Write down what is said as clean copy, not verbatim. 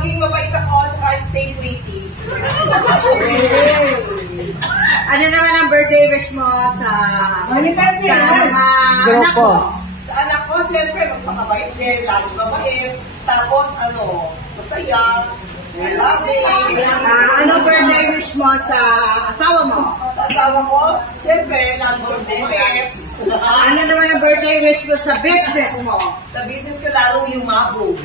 maging mabait ako at stay pretty. Ano naman ang birthday wish mo sa mga anak mo? Sa anak ko, siyempre, magpakabait din, lagi mabait. Tapos, masaya, loving. Anong birthday wish mo sa asawa mo? Sa asawa ko, siyempre, lagi siyang bumibet. Ano naman ang birthday wish mo sa business mo? Sa business ko, lalong yumabog.